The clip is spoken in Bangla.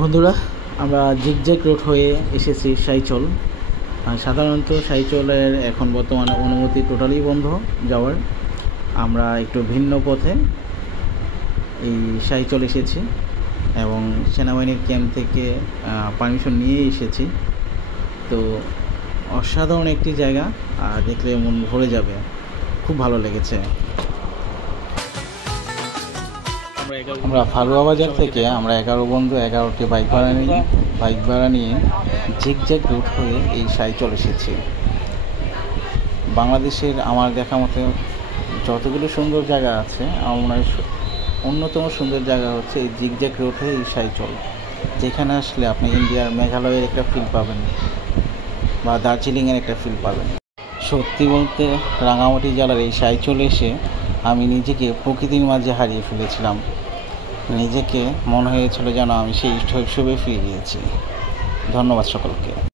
বন্ধুরা, আমরা জিগজ্যাগ রোড হয়ে এসেছি সাইচল। সাধারণত সাইচলের এখন বর্তমানে অনুমতি টোটালি বন্ধ যাওয়ার। আমরা একটু ভিন্ন পথে এই সাইচল এসেছি এবং সেনাবাহিনীর ক্যাম্প থেকে পারমিশন নিয়ে এসেছি। তো অসাধারণ একটি জায়গা, দেখলে মন ভরে যাবে, খুব ভালো লেগেছে। আমরা ফালুয়া বাজার থেকে আমরা 11 বন্ধু 11টি বাইক ভাড়া নিয়ে জিগজ্যাগ রুট হয়ে এই সাইচল এসেছি। বাংলাদেশের আমার দেখা মতে যতগুলো সুন্দর জায়গা আছে, আমার মনে হয় অন্যতম সুন্দর জায়গা হচ্ছে এই জিগজ্যাগ রোড হয়ে এই সাইচল। যেখানে আসলে আপনি ইন্ডিয়ার মেঘালয়ের একটা ফিল পাবেন বা দার্জিলিংয়ের একটা ফিল পাবেন। সত্যি বলতে রাঙামাটি জেলার এই সাইচলে এসে আমি নিজেকে প্রকৃতির মাঝে হারিয়ে ফেলেছিলাম। নিজেকে মনে হয়েছিল যেন আমি সেই শৈশবে ফিরে গিয়েছি। ধন্যবাদ সকলকে।